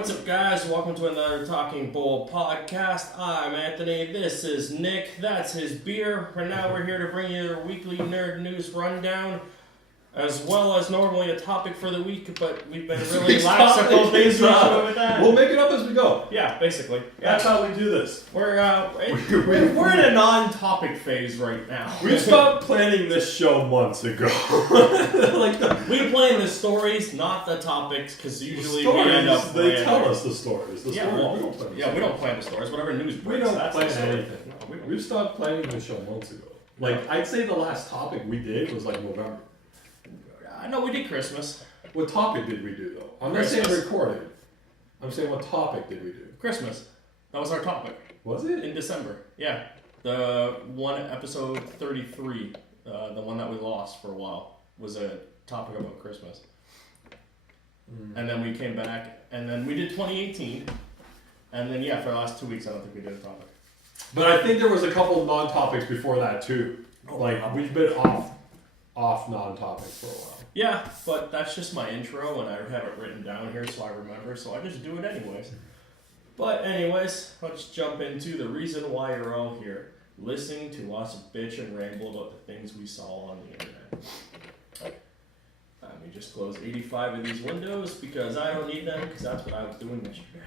What's up, guys? Welcome to another Talking Bull podcast. I'm Anthony. This is Nick. That's his beer. For now, we're here to bring you your weekly nerd news rundown, as well as normally a topic for the week, but we've been really lackadaisical things wrong with that. We'll make it up as we go. Yeah, basically. Yeah. That's how we do this. We're in a non-topic phase right now. We stopped planning this show months ago. We plan the stories, not the topics, because usually stories, we end up. They tell us the stories. We don't plan the stories. Whatever news breaks, we don't plan anything. No, we stopped planning the show months ago. I'd say the last topic we did was November. I know we did Christmas. What topic did we do though? I'm not saying recorded. I'm saying what topic did we do? Christmas. That was our topic. Was it? In December. Yeah. The one episode 33, the one that we lost for a while, was a topic about Christmas. And then we came back, and then we did 2018. And then, for the last 2 weeks, I don't think we did a topic. But I think there was a couple of non-topics before that too. We've been off non-topics for a while. Yeah, but that's just my intro, and I have it written down here so I remember, so I just do it anyways. But anyways, let's jump into the reason why you're all here, listening to us bitch and ramble about the things we saw on the internet. Let me just close 85 of these windows because I don't need them, because that's what I was doing yesterday.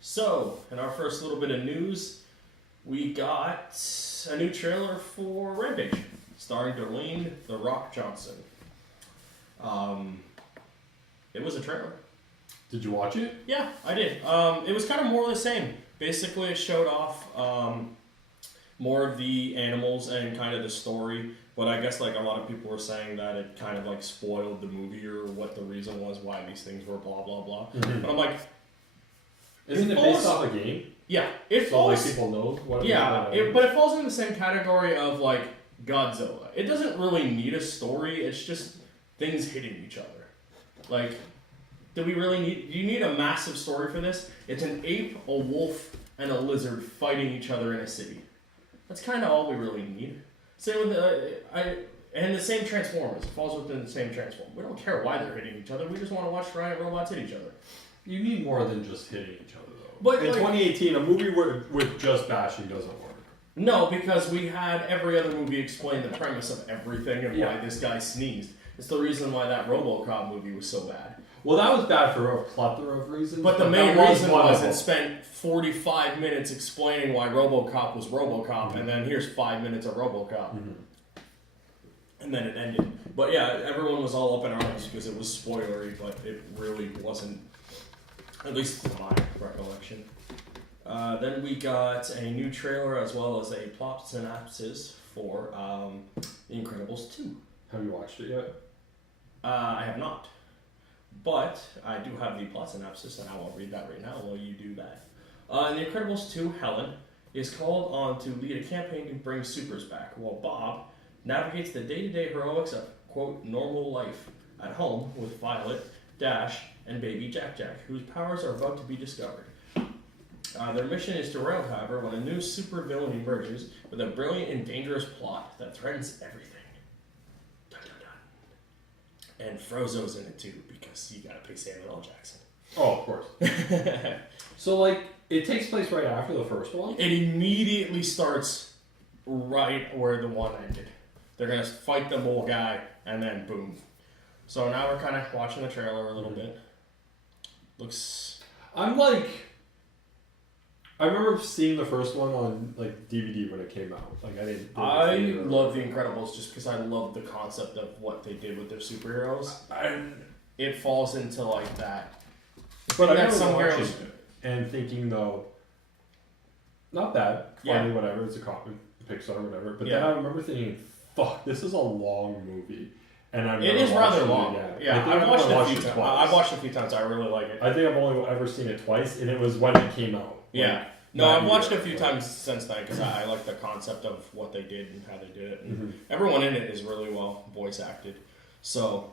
So, in our first little bit of news, we got a new trailer for Rampage, starring Dwayne "The Rock" Johnson. It was a trailer. Did you watch it? Yeah, I did. It was kind of more of the same. Basically, it showed off more of the animals and kind of the story. But I guess a lot of people were saying that it kind of spoiled the movie, or what the reason was why these things were blah blah blah. Mm-hmm. But I'm like, isn't it based off a game? Yeah, it falls. So people know what. Yeah, but it falls in the same category of Godzilla. It doesn't really need a story. It's just things hitting each other. Do you need a massive story for this? It's an ape, a wolf, and a lizard fighting each other in a city. That's kind of all we really need. Same with and the same Transformers. It falls within the same Transformers. We don't care why they're hitting each other. We just want to watch giant robots hit each other. You need more than just hitting each other, though. But in 2018, a movie with just bashing doesn't work. No, because we had every other movie explain the premise of everything and why this guy sneezed. It's the reason why that RoboCop movie was so bad. Well, that was bad for a plethora of reasons. But the main reason was it spent 45 minutes explaining why RoboCop was RoboCop, and then here's 5 minutes of RoboCop. Mm-hmm. And then it ended. But everyone was all up in arms because it was spoilery, but it really wasn't, at least in my recollection. Then we got a new trailer as well as a plot synopsis for The Incredibles 2. Have you watched it yet? I have not. But I do have the plot synopsis, and I will read that right now while you do that. In The Incredibles 2, Helen is called on to lead a campaign to bring supers back, while Bob navigates the day-to-day heroics of, quote, normal life at home with Violet, Dash, and baby Jack Jack, whose powers are about to be discovered. Their mission is derailed, however, when a new supervillain emerges with a brilliant and dangerous plot that threatens everything. Dun, dun, dun. And Frozo's in it too, because you gotta pay Samuel L. Jackson. Oh, of course. So, it takes place right after the first one? It immediately starts right where the one ended. They're gonna fight the mole guy, and then boom. So now we're kind of watching the trailer a little bit. Looks... I remember seeing the first one on DVD when it came out. I love The Incredibles just because I love the concept of what they did with their superheroes. It falls into that. But I remember watching it and thinking though, not bad, funny, whatever. It's a comic, Pixar, whatever. But then I remember thinking, fuck, this is a long movie. And it is rather long. Yeah, I've watched it a few times. I've watched it a few times. I really like it. I think I've only ever seen it twice, and it was when it came out. Yeah. No, I've watched it a few times since then because I like the concept of what they did and how they did it. And everyone in it is really well voice acted. So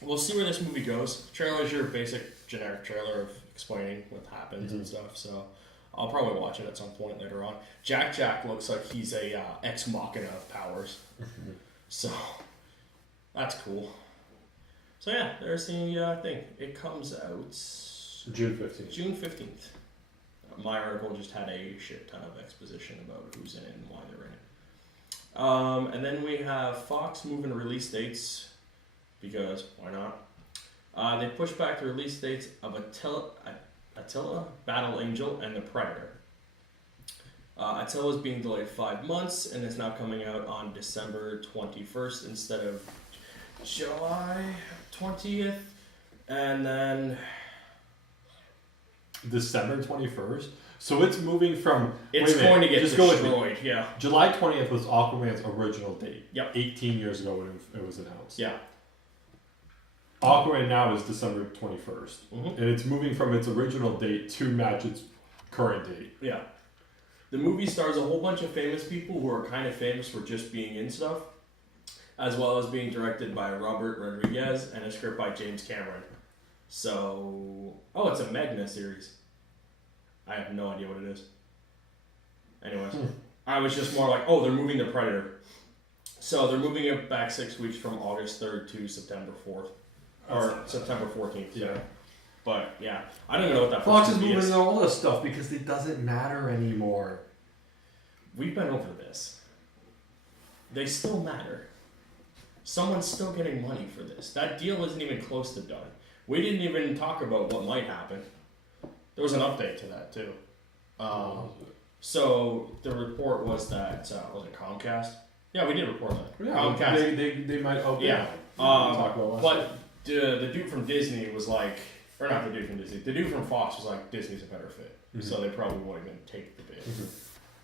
we'll see where this movie goes. The trailer is your basic generic trailer of explaining what happens and stuff. So I'll probably watch it at some point later on. Jack Jack looks like he's a ex machina of powers. So that's cool. So yeah, they're seeing the thing. It comes out June 15th. June 15th. My article just had a shit ton of exposition about who's in it and why they're in it. And then we have Fox moving release dates because why not? They pushed back the release dates of Attila, Battle Angel, and The Predator. Attila is being delayed 5 months and is now coming out on December 21st instead of July 20th. And then December 21st. So it's moving from. It's going to get destroyed. Yeah. July 20th was Aquaman's original date. Yep. 18 years ago when it was announced. Yeah. Aquaman now is December 21st, mm-hmm. and it's moving from its original date to match its current date. Yeah. The movie stars a whole bunch of famous people who are kind of famous for just being in stuff, as well as being directed by Robert Rodriguez and a script by James Cameron. So, it's a Magna series. I have no idea what it is. Anyways, I was just more like, they're moving The Predator. So they're moving it back 6 weeks from August 3rd to September 4th. Or September 14th. Yeah. But, yeah. I don't even know what that Fox is moving all this stuff because it doesn't matter anymore. We've been over this. They still matter. Someone's still getting money for this. That deal isn't even close to done. We didn't even talk about what might happen. There was an update to that, too. So, the report was that, was it Comcast? Yeah, we did report that. Yeah, Comcast. They might open yeah. but the dude from Disney was like, or not the dude from Disney, the dude from Fox was like, Disney's a better fit. Mm-hmm. So they probably won't even take the bid. Mm-hmm.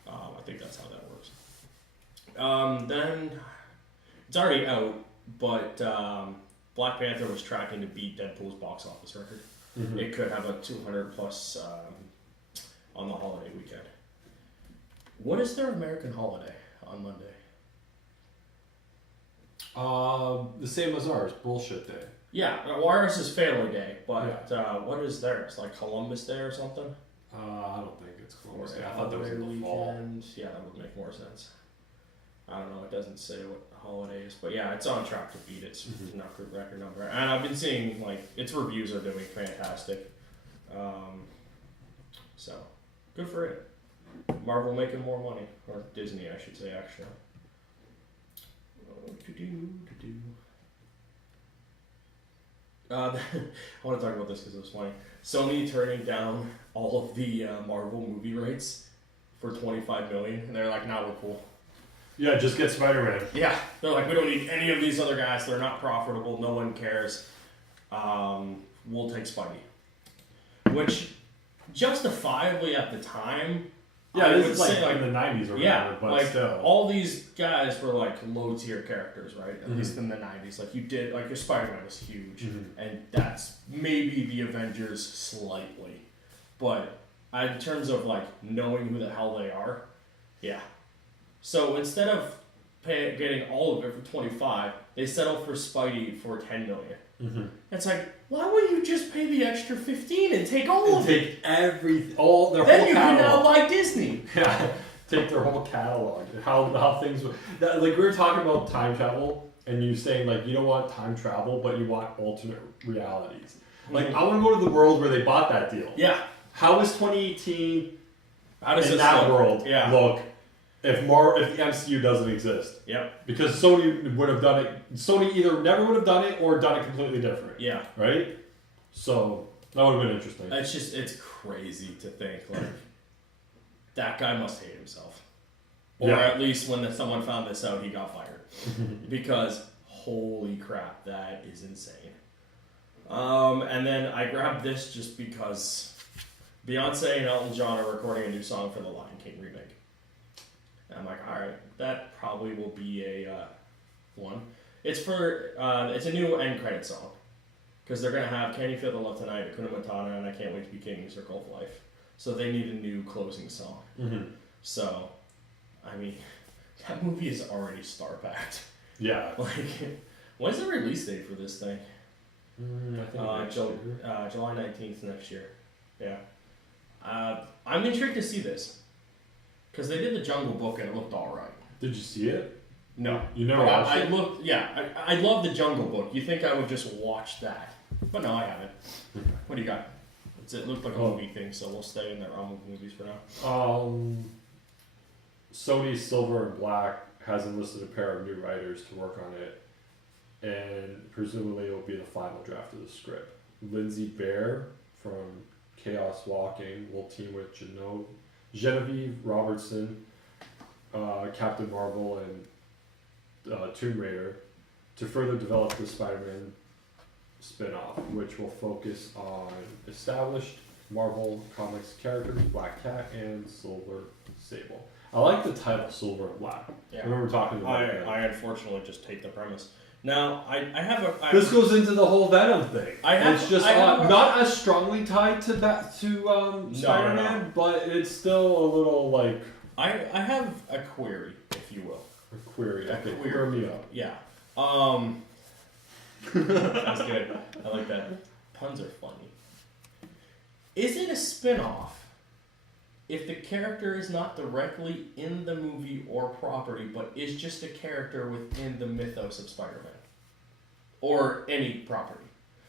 I think that's how that works. Then, it's already out, but Black Panther was tracking to beat Deadpool's box office record. Mm-hmm. It could have a 200 plus on the holiday weekend. What is their American holiday on Monday? The same as ours, bullshit day. Yeah, ours is Family Day, but what is theirs? Like Columbus Day or something? I don't think it's Columbus Day. I thought that was in the fall. Yeah, that would make more sense. I don't know. It doesn't say what holiday is, but yeah, it's on track to beat its record number. And I've been seeing its reviews are doing fantastic. So good for it. Marvel making more money, or Disney, I should say, actually. I want to talk about this because it was funny. Sony turning down all of the Marvel movie rights for $25 million, and they're like, "Nah, we're cool." Yeah, just get Spider-Man. Yeah, they're like, "We don't need any of these other guys. They're not profitable. No one cares. We'll take Spidey," which justifiably at the time. Yeah, this is in the 90s or whatever, but still. All these guys were low-tier characters, right? At least in the 90s. Your Spider-Man was huge, and that's maybe the Avengers slightly. But in terms of, knowing who the hell they are, yeah. So instead of getting all of it for $25, they settled for Spidey for $10 million. Mm-hmm. It's why wouldn't you just pay the extra $15 and take all of it? Take their whole catalog. Then you can now buy Disney. Yeah, take their whole catalog. How things we were talking about time travel, and you saying you don't want time travel, but you want alternate realities. I want to go to the world where they bought that deal. Yeah. How is 2018 in that world look? If the MCU doesn't exist. Yep. Because Sony would have done it. Sony either never would have done it or done it completely different. Yeah. Right? So that would have been interesting. It's crazy to think that guy must hate himself. Or at least when someone found this out, he got fired. Because holy crap, that is insane. And then I grabbed this just because Beyonce and Elton John are recording a new song for the Lion King remake. And I'm like, all right, that probably will be a one. It's a new end credit song because they're gonna have "Can You Feel the Love Tonight," Hakuna Matata, and "I Can't Wait to Be King," Circle of Life. So they need a new closing song. Mm-hmm. So, I mean, that movie is already star-packed. Yeah. When's the release date for this thing? I think July 19th next year. Yeah. I'm intrigued to see this. Because they did the Jungle Book and it looked alright. Did you see it? No. You never watched it? I love the Jungle Book. You think I would just watch that. But no, I haven't. What do you got? It looked like a movie thing, so we'll stay in that realm of movies for now. Sony's Silver and Black has enlisted a pair of new writers to work on it, and presumably it will be the final draft of the script. Lindsay Bear from Chaos Walking will team with Genevieve Robertson, Captain Marvel, and Tomb Raider to further develop the Spider-Man spin-off, which will focus on established Marvel Comics characters, Black Cat and Silver Sable. I like the title Silver and Black. Yeah. I remember talking about that. I unfortunately just hate the premise. Now, I have a... This goes into the whole Venom thing. It's just not as strongly tied to Spider-Man, but it's still a little like... I have a query, if you will. A query. Okay, query me up. Yeah. That's good. I like that. Puns are funny. Is it a spin-off if the character is not directly in the movie or property, but is just a character within the mythos of Spider-Man? Or any property.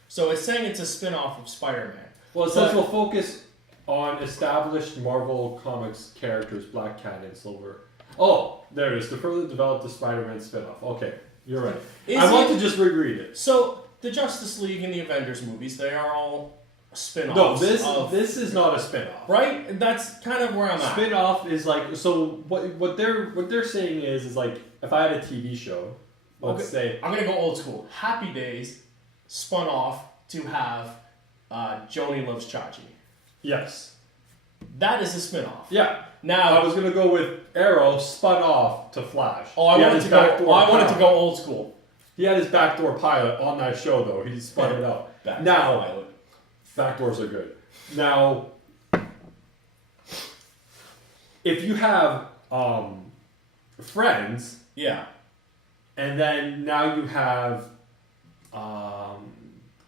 So it's saying it's a spin-off of Spider-Man. Well, it says we'll focus on established Marvel Comics characters, Black Cat and Silver. Oh, there it is. To further develop the Spider-Man spin-off. Okay, you're right. I want to just reread it. So, the Justice League and the Avengers movies, they are all spin-offs. No, this is not a spin-off. Right? That's kind of where I'm at. Spin-off is like, so what they're saying is like, if I had a TV show, let's say... I'm going to go old school. Happy Days spun off to have Joni Loves Chachi. Yes. That is a spin-off. Yeah. Now I was going to go with Arrow spun off to Flash. Oh, I wanted to go old school. He had his backdoor pilot on that show, though. He spun it out. Now, backdoors are good. Now, if you have Friends... Yeah. And then now you have...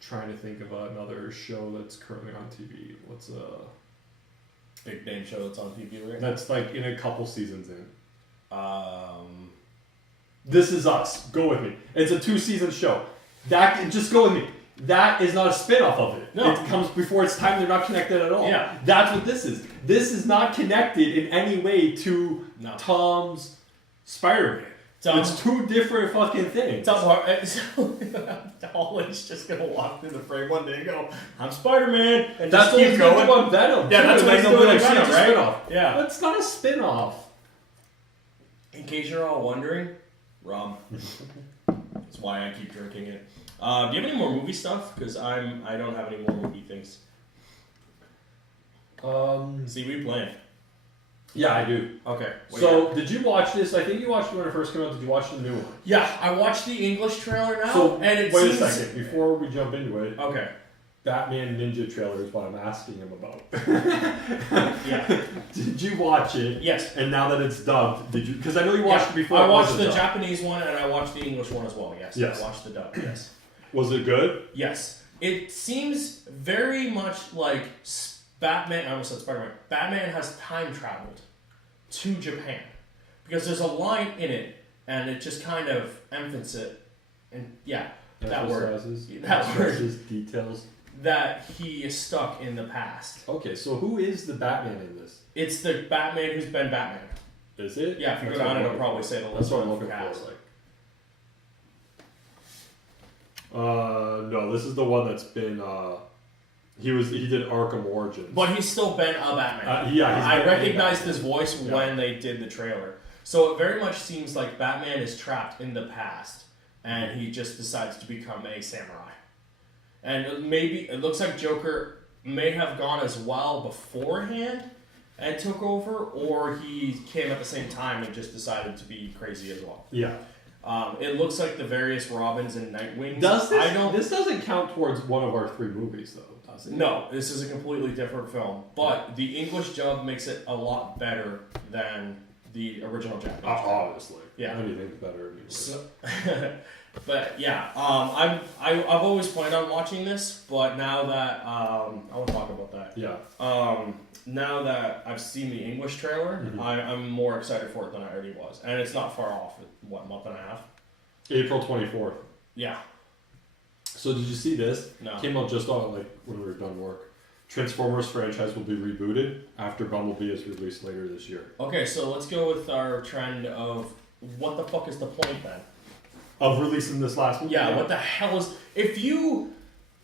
trying to think of another show that's currently on TV. What's a... big name show that's on TV right now? That's like in a couple seasons in. This Is Us. Go with me. It's a 2-season show. Just go with me. That is not a spin-off of it. No. It comes before its time. They're not connected at all. Yeah. That's what this is. This is not connected in any way to Tom's Spider-Man. It's two different fucking things. Holland's just gonna walk through the frame one day and go, "I'm Spider-Man," and that's just keep going. About Venom. Yeah, that's what he's doing in Venom, right? Spin-off. Yeah, but it's not a spin-off. In case you're all wondering, rum. That's why I keep drinking it. Do you have any more movie stuff? Because I don't have any more movie things. See, we playing. Yeah, I do. Okay. So, did you watch this? I think you watched it when it first came out. Did you watch the new one? Yeah, I watched the English trailer now. So, and it wait a second. Before we jump into it. Okay. Batman Ninja trailer is what I'm asking him about. Yeah. Did you watch it? Yes. And now that it's dubbed, did you? Because I know you watched it before. I watched the Japanese one and I watched the English one as well. Yes. I watched the dub. Yes. Was it good? Yes. It seems very much like Batman. I almost said Spider-Man. Batman has time traveled to Japan because there's a line in it, and it just kind of emphasizes it. And that word details that he is stuck in the past. Okay, so who is the Batman in this? It's the Batman who's been Batman. Is it? Yeah, if you go down, it'll probably say the list. That's what I'm looking for. No, this is the one that's been. He did Arkham Origins, but he's still been a Batman. I recognized his voice when they did the trailer, so it very much seems like Batman is trapped in the past, and he just decides to become a samurai. And maybe it looks like Joker may have gone as well beforehand and took over, or he came at the same time and just decided to be crazy as well. Yeah. It looks like the various Robins and Nightwings. This doesn't count towards one of our 3 movies, though, does it? No, this is a completely different film. But the English dub makes it a lot better than the original Japanese. Obviously. Yeah. Anything's better anyway. So, but yeah, I've always planned on watching this, but now that I want to talk about that. Yeah. Now that I've seen the English trailer, Mhm. I'm more excited for it than I already was, and it's not far off. What, month and a half? April 24th. Yeah. So did you see this? No. Came out just on like when we were done work. Transformers franchise will be rebooted after Bumblebee is released later this year. Okay, so let's go with our trend of what the fuck is the point then? Of releasing this last one? Yeah, what the hell is... If you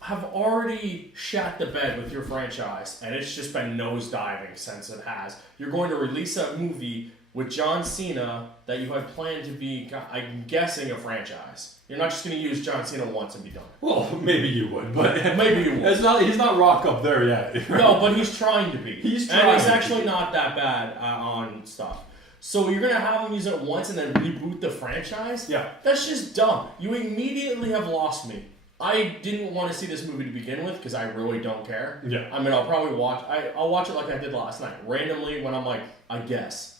have already shat the bed with your franchise, and it's just been nosediving since it has, you're going to release a movie with John Cena that you had planned to be, I'm guessing, a franchise. You're not just going to use John Cena once and be done. Well, maybe you would, but maybe you would. He's not rock up there yet. Right? No, but he's trying to be. He's trying. And he's actually not that bad on stuff. So you're going to have him use it once and then reboot the franchise? Yeah. That's just dumb. You immediately have lost me. I didn't want to see this movie to begin with because I really don't care. Yeah. I mean, I'll probably watch... I'll watch it like I did last night. Randomly when I'm like, I guess.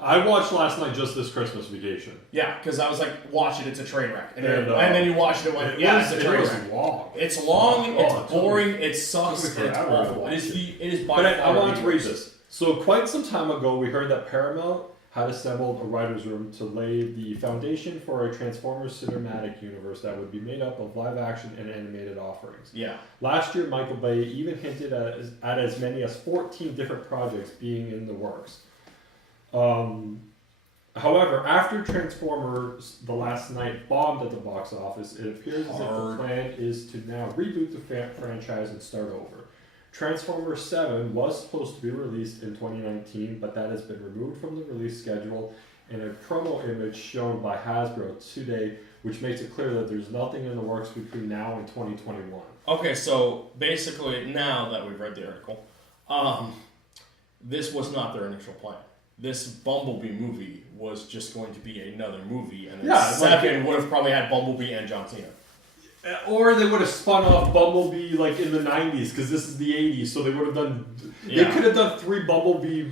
I watched last night just this Christmas vacation. Yeah, because I was like, watch it, it's a train wreck. And then you watched it like, yeah, it's a train wreck. Long. It's long, Oh, it's boring, it sucks, took me it's forever to awful. watch It is by But far I wanted the to read worst. this. So quite some time ago, we heard that Paramount had assembled a writer's room to lay the foundation for a Transformers cinematic universe that would be made up of live action and animated offerings. Yeah. Last year, Michael Bay even hinted at as many as 14 different projects being in the works. However, after Transformers The Last Night bombed at the box office, it appears as if the plan is to now reboot the franchise and start over. Transformers 7 was supposed to be released in 2019, but that has been removed from the release schedule in a promo image shown by Hasbro today, which makes it clear that there's nothing in the works between now and 2021. Okay, so basically, now that we've read the article, this was not their initial plan. This Bumblebee movie was just going to be another movie, and then 7 would have probably had Bumblebee and John Cena. Or they would have spun off Bumblebee like in the 90s, because this is the 80s, so they would have done... Yeah. They could have done 3 Bumblebee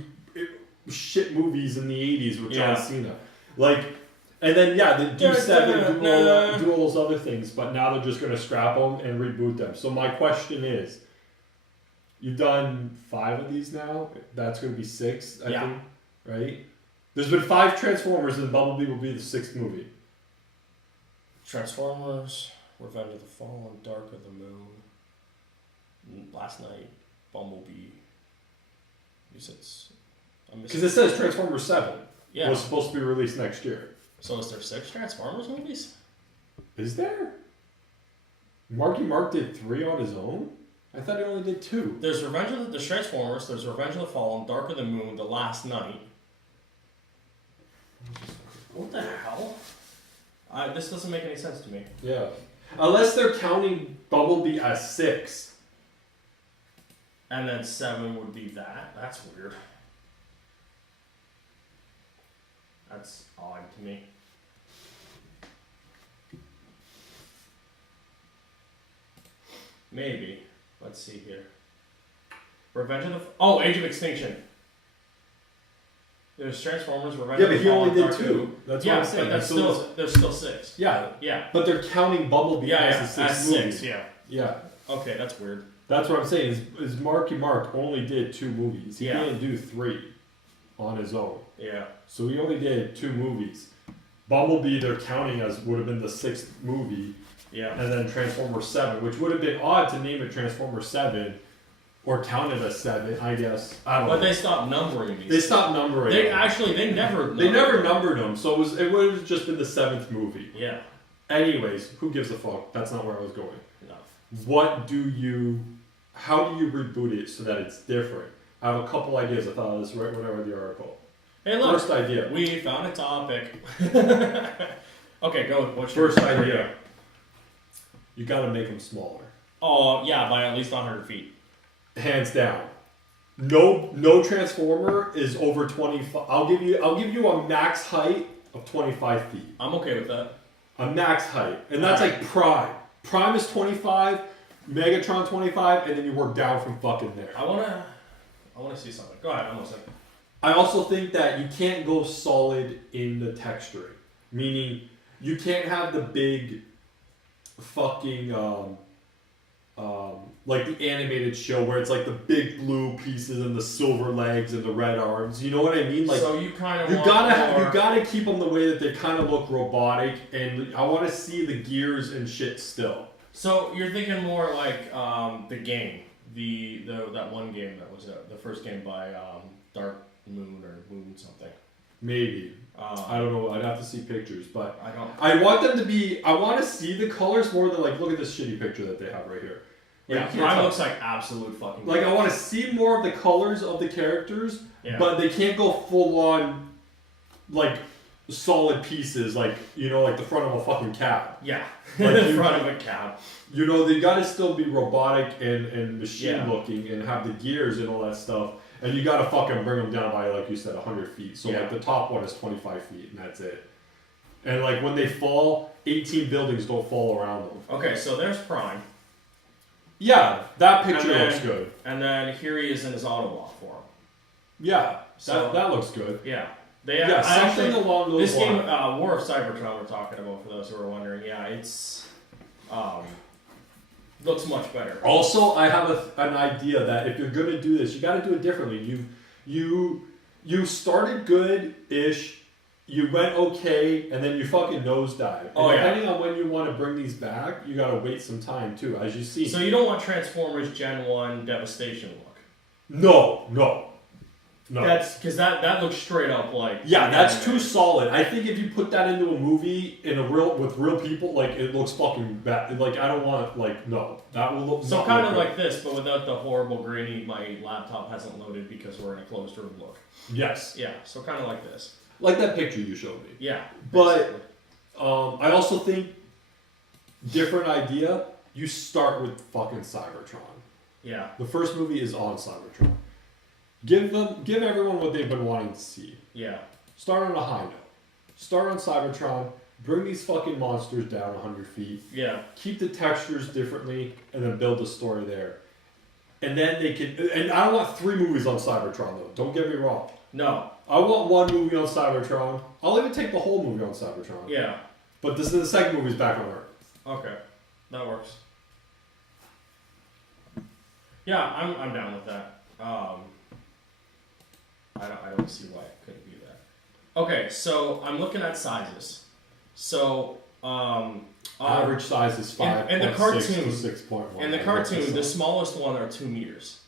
shit movies in the 80s with John Cena. Like, and then, they do 7, do all those other things, but now they're just going to scrap them and reboot them. So my question is, you've done 5 of these now? That's going to be 6, I think, right? There's been 5 Transformers, and Bumblebee will be the 6th movie. Transformers... Revenge of the Fallen, Dark of the Moon, Last Night, Bumblebee. Because it says Transformers 7 was supposed to be released next year. So is there 6 Transformers movies? Is there? Marky Mark did 3 on his own? I thought he only did 2. There's Transformers, there's Revenge of the Fallen, Dark of the Moon, The Last Night. What the hell? This doesn't make any sense to me. Yeah. Unless they're counting Bumblebee as 6. And then 7 would be that. That's weird. That's odd to me. Maybe. Let's see here. Age of Extinction. There's Transformers, Revenge of the Fallen. Yeah, but he only did 2. That's what I'm saying. But there's still 6. Yeah. But they're counting Bumblebee as the 6th movie. 6, Yeah. Okay, that's weird. That's what I'm saying. Is Marky Mark only did 2 movies. He didn't do 3 on his own. Yeah. So he only did 2 movies. Bumblebee, they're counting as would have been the 6th movie. Yeah. And then Transformers 7, which would have been odd to name it Transformers 7 or count it as 7, I guess. I don't know. But they stopped numbering these. They stopped numbering them. They never numbered them, so it would have just been the 7th movie. Yeah. Anyways, who gives a fuck? That's not where I was going. No. How do you reboot it so that it's different? I have a couple ideas. I thought of this right when I read the article. Hey, look. First idea. We found a topic. Okay, go with what's First idea. You gotta make them smaller. Oh, yeah, by at least 100 feet. Hands down. No Transformer is over 25. I'll give you a max height of 25 feet. I'm okay with that. A max height. And that's like Prime. Prime is 25, Megatron 25, and then you work down from fucking there. I wanna see something. Go ahead, I'm listening. I also think that you can't go solid in the texturing. Meaning, you can't have the big fucking, like the animated show where it's like the big blue pieces and the silver legs and the red arms. You know what I mean? Like, so you kind of you gotta keep them the way that they kind of look robotic, and I want to see the gears and shit still. So you're thinking more like the game, that one game that was the first game by Dark Moon or Moon something. Maybe. I don't know. I'd have to see pictures, but I don't. I want them to be. I want to see the colors more than like. Look at this shitty picture that they have right here. Like, Yeah, mine looks like absolute fucking. Like, I want to see more of the colors of the characters, but they can't go full on, like, solid pieces, like, you know, like the front of a fucking cab. Yeah, like the front of a cab. You know, they got to still be robotic and machine looking and have the gears and all that stuff. And you got to fucking bring them down by, like you said, 100 feet. So, like, the top one is 25 feet, and that's it. And, like, when they fall, 18 buildings don't fall around them. Okay, so there's Prime. Yeah, that picture looks good. And then here he is in his Autobot form. Yeah, that looks good. Yeah. Something along those lines. This game, War of Cybertron, we're talking about, for those who are wondering. Yeah, it's looks much better. Also, I have an idea that if you're going to do this, you got to do it differently. You started good-ish, you went okay, and then you fucking nosedive. Depending on when you want to bring these back, you got to wait some time too, as you see. So you don't want Transformers Gen 1 Devastation look? No. That's because that looks straight up like. Yeah, that's too solid. I think if you put that into a movie with real people, like, it looks fucking bad. Like, I don't want that will look. So kind of like this, but without the horrible grainy. My laptop hasn't loaded because we're in a closed room look. Yes. Yeah. So kind of like this. Like that picture you showed me. Yeah. But I also think different idea. You start with fucking Cybertron. Yeah. The first movie is on Cybertron. Give everyone what they've been wanting to see. Yeah. Start on a high note. Start on Cybertron. Bring these fucking monsters down 100 feet. Yeah. Keep the textures differently, and then build the story there. And then they can. And I don't want 3 movies on Cybertron though. Don't get me wrong. No. I want 1 movie on Cybertron. I'll even take the whole movie on Cybertron. Yeah. But the second movie's back on Earth. Okay. That works. Yeah, I'm down with that. I don't see why it couldn't be that. Okay, so I'm looking at sizes. So average size is 5. In the cartoon, to 6.1. In the cartoon, the smallest one are 2 meters,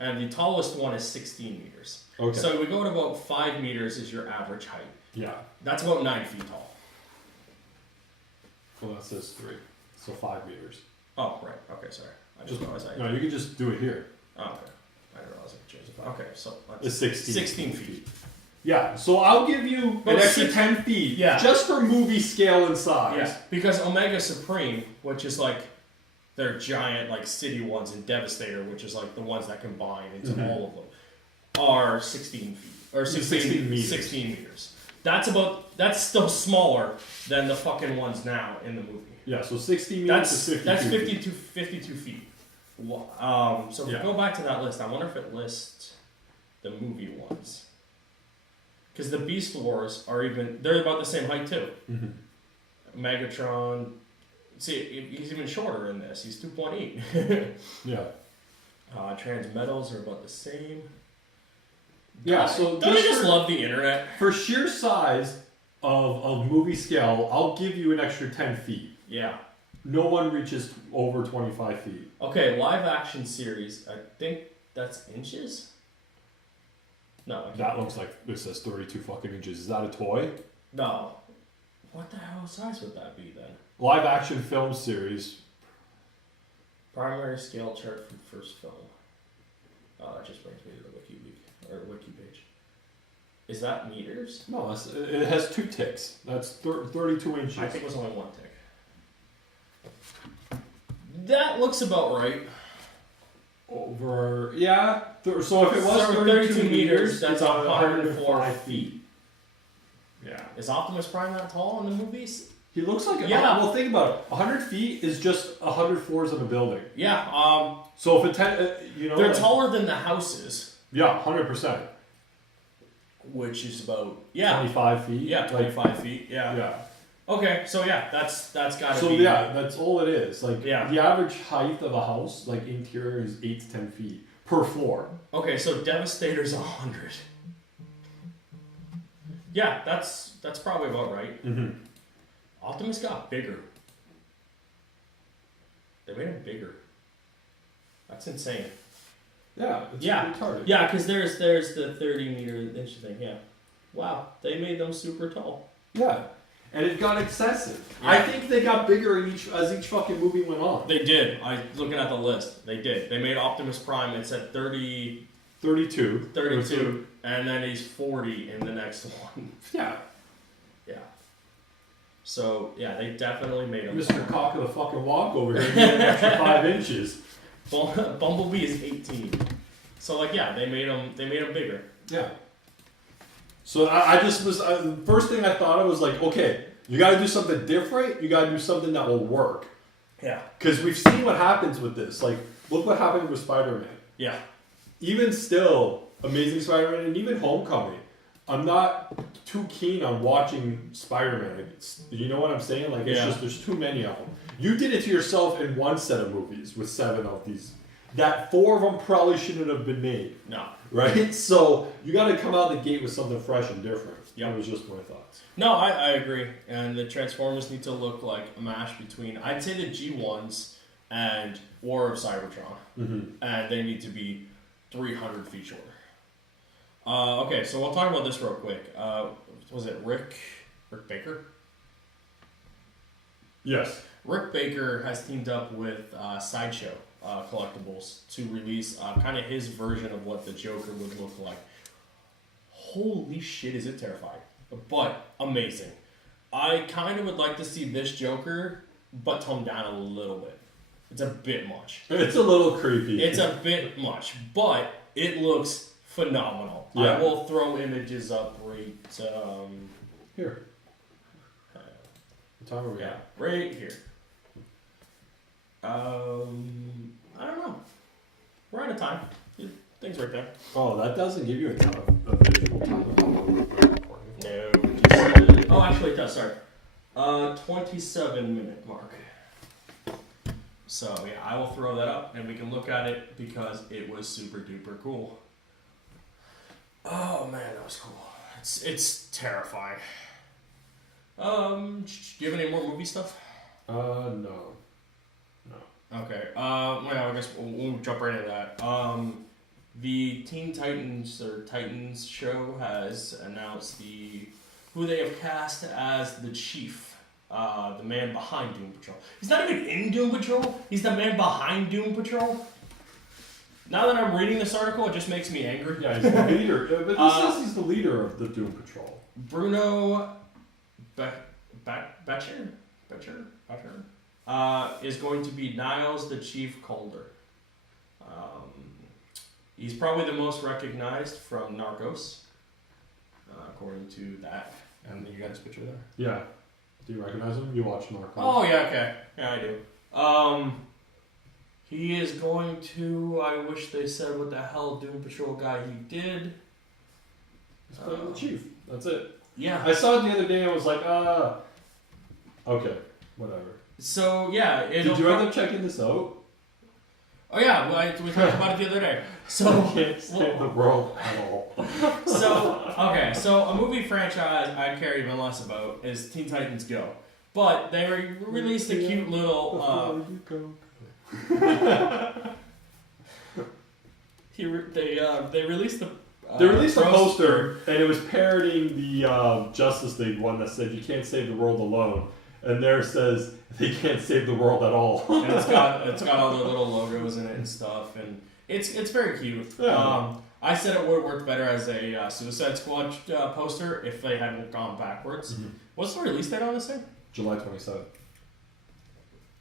and the tallest one is 16 meters. Okay. So we go at about 5 meters is your average height. Yeah. That's about 9 feet tall. Well, that says 3, so 5 meters. Oh, right. Okay, sorry. I just realized No, you can just do it here. Oh, okay. I didn't realize I could change it. Okay, so it's 16. 16 feet. Yeah, so I'll give you an extra 10 feet. Yeah. Just for movie scale and size. Yeah, because Omega Supreme, which is like their giant like city ones, and Devastator, which is like the ones that combine into all of them, are 16 feet or 16 meters. 16 meters. That's still smaller than the fucking ones now in the movie. Yeah, so 60 meters is 52 That's feet. 52 feet. So if we go back to that list, I wonder if it lists the movie ones. Because the Beast Wars they're about the same height too. Mm-hmm. Megatron, see, he's even shorter in this. He's 2.8. Yeah. Transmetals are about the same. Yeah, so don't you just love the internet? For sheer size of movie scale, I'll give you an extra 10 feet. Yeah. No one reaches over 25 feet. Okay, live action series. I think that's inches? No. That looks like it says 32 fucking inches. Is that a toy? No. What the hell size would that be then? Live action film series. Primary scale chart from first film. Oh, that just brings me to the wiki page. Is that meters? No, it has 2 ticks. That's 32 inches. I think it was only 1 tick. That looks about right. So if it was 32 meters, that's 104 feet. Yeah. Is Optimus Prime that tall in the movies? He looks like well, think about it. 100 feet is just 100 floors of a building. Yeah. So if they're taller than the houses. Yeah, 100%. which is about 25 feet. Yeah, 25 feet. Yeah. Yeah. Okay, so that's got to So be. yeah, that's all it is. Like Yeah. the average height of a house, like interior, is 8 to 10 feet per floor. Okay, so Devastator's 100. Yeah, that's probably about right. Mm-hmm. Optimus got bigger. They made him bigger. That's insane. Yeah. It's retarded. Yeah, because there's the 30-meter inch thing. Yeah. Wow, they made them super tall. Yeah. And it got excessive. Yeah. I think they got bigger as each fucking movie went on. They did. Looking at the list, they did. They made Optimus Prime. It's at 32, and then he's 40 in the next one. Yeah. Yeah. So yeah, they definitely made him. Mr. Cock of the fucking walk over here, an extra 5 inches. Bumblebee is 18. So like yeah, they made him bigger. Yeah. So I just was the first thing I thought of was like, okay, you got to do something different. You got to do something that will work. Yeah. Because we've seen what happens with this. Like, look what happened with Spider-Man. Yeah. Even still, Amazing Spider-Man and even Homecoming, I'm not too keen on watching Spider-Man. You know what I'm saying? Like, it's just there's too many of them. You did it to yourself in one set of movies with 7 of these. That 4 of them probably shouldn't have been made. No. Right? So you got to come out the gate with something fresh and different. Yep. That was just my thoughts. No, I agree. And the Transformers need to look like a mash between, I'd say, the G1s and War of Cybertron. Mm-hmm. And they need to be 300 feet shorter. Okay, so we'll talk about this real quick. Was it Rick Baker? Yes. Rick Baker has teamed up with Sideshow Collectibles to release kind of his version of what the Joker would look like. Holy shit, is it terrifying. But amazing. I kind of would like to see this Joker, but toned down a little bit. It's a bit much. It's a little creepy. It's a bit much, but it looks phenomenal. Yeah. I will throw images up right here. What time are we at? Right here. I don't know. We're out of time. Things right there. Oh, that doesn't give you a visual time of how long we're recording. No. Oh, actually, it does. Sorry. 27-minute mark. So yeah, I will throw that up and we can look at it because it was super duper cool. Oh man, that was cool. It's terrifying. Do you have any more movie stuff? No. Okay. Well, I guess we'll jump right into that. The Teen Titans or Titans show has announced who they have cast as the chief, the man behind Doom Patrol. He's not even in Doom Patrol. He's the man behind Doom Patrol. Now that I'm reading this article, it just makes me angry. Yeah, he's the leader. But this says he's the leader of the Doom Patrol. Bruno Betcher is going to be Niles the Chief Calder. He's probably the most recognized from Narcos, according to that. And you got his picture there? Yeah. Do you recognize him? You watch Narcos. Oh, yeah, okay. Yeah, I do. He is going to, I wish they said what the hell Doom Patrol guy he did. He's playing the chief. That's it. Yeah. I saw it the other day and I was like, okay, whatever. So, yeah. Did you end up checking this out? Oh, yeah, we talked about it the other day. So, I can't save the world at all. So a movie franchise I care even less about is Teen Titans Go. But they released a cute little... They released the... They released a poster, and it was parodying the Justice League one that said, "You can't save the world alone." And there says, "They can't save the world at all." And it's got all the little logos in it and stuff, and it's very cute. Yeah. I said it would work better as a Suicide Squad poster if they hadn't gone backwards. Mm-hmm. What's the release date on this thing? July 27th.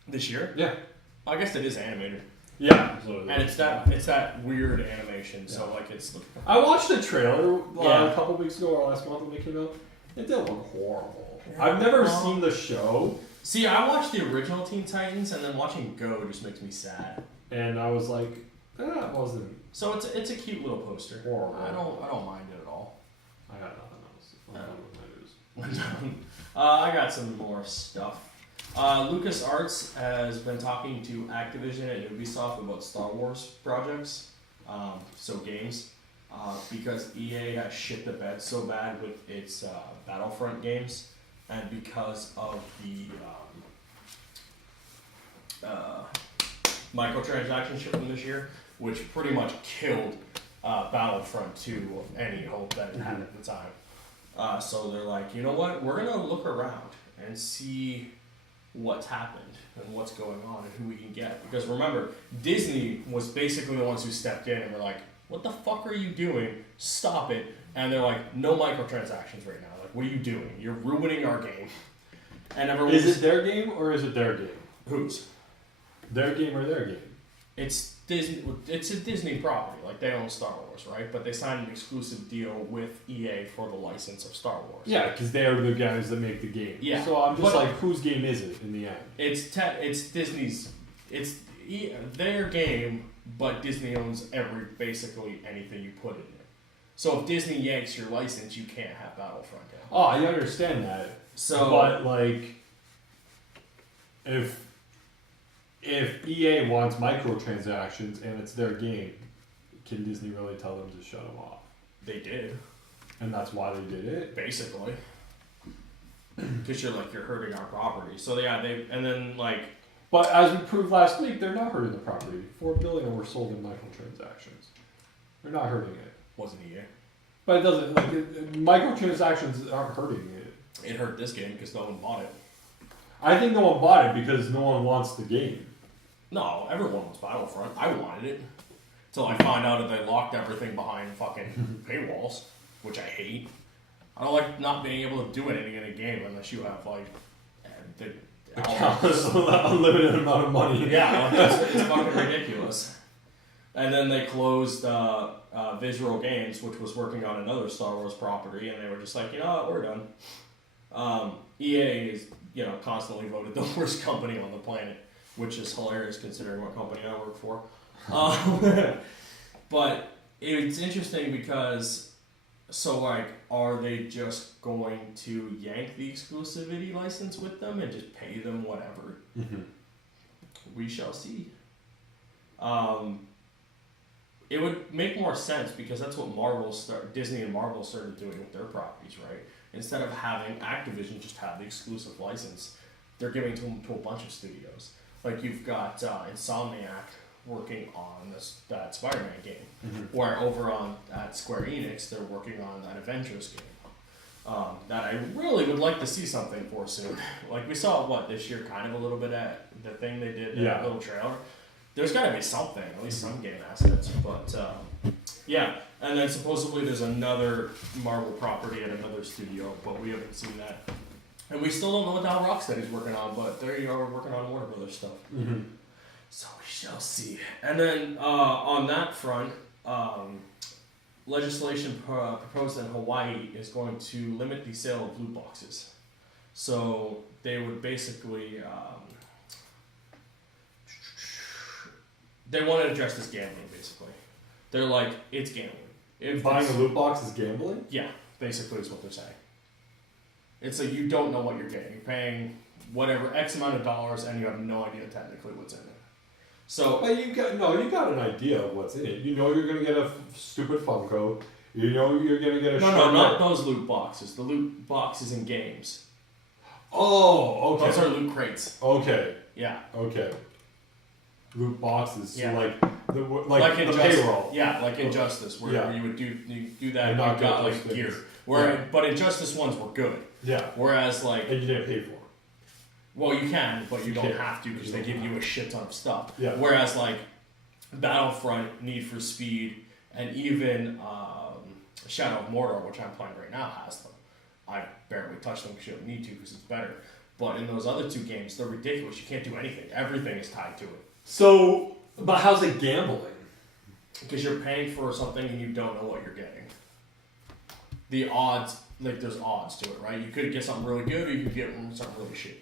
This year? Yeah. I guess it is animated. Yeah. And it's that weird animation, so like it's... I watched the trailer a couple weeks ago or last month when it came out. It didn't look horrible. Yeah. I've never seen the show. See, I watched the original Teen Titans, and then watching Go just makes me sad. And I was like, that wasn't... So it's a cute little poster. Horrible. I don't mind it at all. I I got some more stuff. LucasArts has been talking to Activision and Ubisoft about Star Wars projects, so games, because EA has shit the bed so bad with its Battlefront games, and because of the microtransaction shit from this year, which pretty much killed Battlefront 2 of any hope that it had at the time. So they're like, you know what, we're going to look around and see what's happened and what's going on and who we can get. Because remember, Disney was basically the ones who stepped in and were like, what the fuck are you doing? Stop it. And they're like, no microtransactions right now. Like, what are you doing? You're ruining our game. And everyone Is it their game or is it their game? Whose? Their game or their game? It's Disney. It's a Disney property. Like, they own Star Wars, right? But they signed an exclusive deal with EA for the license of Star Wars. Yeah, because they are the guys that make the game. Yeah. So I'm just like, whose game is it in the end? It's Disney's. It's their game, but Disney owns basically anything you put in it. So if Disney yanks your license, you can't have Battlefront. Oh, I understand that. So, but like, if EA wants microtransactions and it's their game, can Disney really tell them to shut them off? They did. And that's why they did it? Basically. Because you're hurting our property. So yeah, and then like... But as we proved last week, they're not hurting the property. $4 billion were sold in microtransactions. They're not hurting it. Wasn't EA. But it doesn't, microtransactions aren't hurting it. It hurt this game because no one bought it. I think no one bought it because no one wants the game. No, everyone wants Battlefront. I wanted it. Until I found out that they locked everything behind fucking paywalls, which I hate. I don't like not being able to do anything in a game unless you have like unlimited amount of money. Yeah, it's fucking ridiculous. And then they closed Visual Games, which was working on another Star Wars property, and they were just like, you know what, we're done. EA is, constantly voted the worst company on the planet, which is hilarious considering what company I work for. But it's interesting because, are they just going to yank the exclusivity license with them and just pay them whatever? Mm-hmm. We shall see. It would make more sense because that's what Disney and Marvel started doing with their properties, right? Instead of having Activision just have the exclusive license, they're giving to a bunch of studios. Like you've got Insomniac working on that Spider-Man game, where over at Square Enix they're working on that Avengers game that I really would like to see something for soon. Like we saw this year, kind of a little bit at the thing they did, that little trailer. There's got to be something, at least some game assets. But yeah, and then supposedly there's another Marvel property at another studio, but we haven't seen that. And we still don't know what the hell Rocksteady's working on, but there you are working on Warner Brothers stuff. Mm-hmm. So we shall see. And then on that front, legislation proposed in Hawaii is going to limit the sale of loot boxes. So they would basically... they want to address this gambling, basically. They're like, it's gambling. If buying a loot box is gambling? Yeah, basically is what they're saying. It's like you don't know what you're getting. You're paying whatever X amount of dollars and you have no idea technically what's in it. So you got an idea of what's in it. You know you're gonna get a stupid Funko. You know you're gonna get a No, not those loot boxes. The loot boxes in games. Oh, okay. Those are loot crates. Okay. Yeah. Okay. Loot boxes. Yeah. So like the payroll. Yeah, like Injustice, where you would do that and not you got like things. gear. But Injustice ones were good. Yeah. Whereas like and you didn't pay for it. Well, you can, but you don't have to because they give you a shit ton of stuff. Yeah. Whereas like Battlefront, Need for Speed, and even Shadow of Mordor, which I'm playing right now, has them. I barely touch them because you don't need to because it's better. But in those other two games, they're ridiculous. You can't do anything. Everything is tied to it. So, but how's it gambling? Because you're paying for something and you don't know what you're getting. The odds, there's odds to it, right? You could get something really good or you could get something really shitty.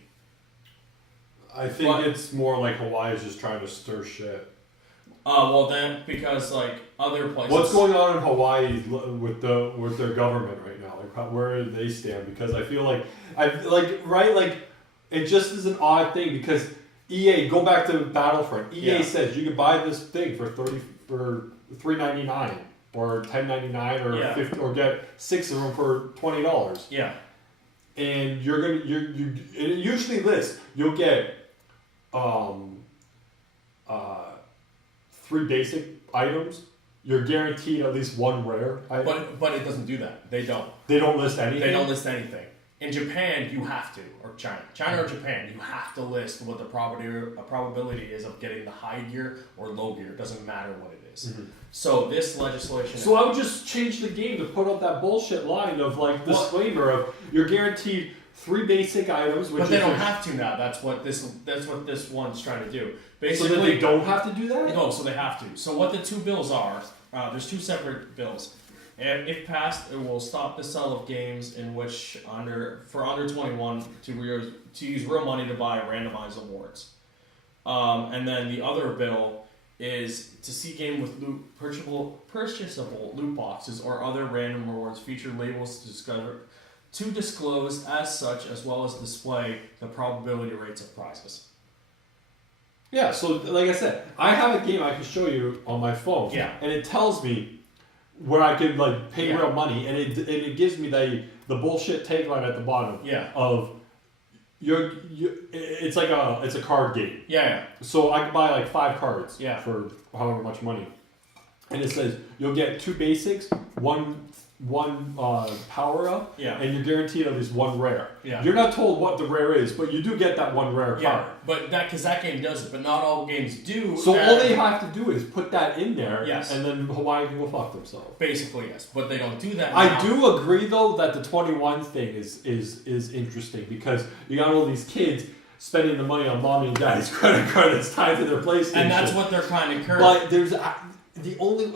I think it's more like Hawaii is just trying to stir shit. Well then, because other places. What's going on in Hawaii with their government right now? Like, where do they stand? Because I feel like it just is an odd thing because EA, go back to Battlefront. EA says you can buy this thing for $3.99 or $10.99 or $50, or get 6 of them for $20. Yeah. And it usually lists you'll get 3 basic items. You're guaranteed at least 1 rare item. But it doesn't do that. They don't. They don't list anything? They don't list anything. In Japan, you have to, or China or Japan, you have to list what the probability is of getting the high gear or low gear. It doesn't matter what it is. Mm-hmm. So this legislation... So I would just change the game to put up that bullshit line of like disclaimer of you're guaranteed 3 basic items. But they don't have to now. That's what this one's trying to do. Basically, so they don't have to do that? No, so they have to. So what the 2 bills are, there's 2 separate bills. And if passed, it will stop the sale of games in which under 21 to use real money to buy randomized awards. And then the other bill is to see game with purchasable loot boxes or other random rewards feature labels to disclose as such, as well as display the probability rates of prizes. Yeah, so like I said, I have a game I can show you on my phone. Yeah. And it tells me where I could like pay real money, and it gives me the bullshit tagline at the bottom. Yeah. Of it's like it's a card game. Yeah. So I can buy like 5 cards. Yeah. For however much money, and it says you'll get 2 basics, one power up, and you're guaranteed at least 1 rare. Yeah. You're not told what the rare is, but you do get that 1 rare card. Yeah, but because that game does it, but not all games do. So all they have to do is put that in there, yes, and then Hawaii can go fuck themselves. Basically, yes, but they don't do that. I do agree though that the 21 thing is interesting because you got all these kids spending the money on mommy and daddy's credit card that's tied to their PlayStation, and that's what they're kind of encouraging. But there's the only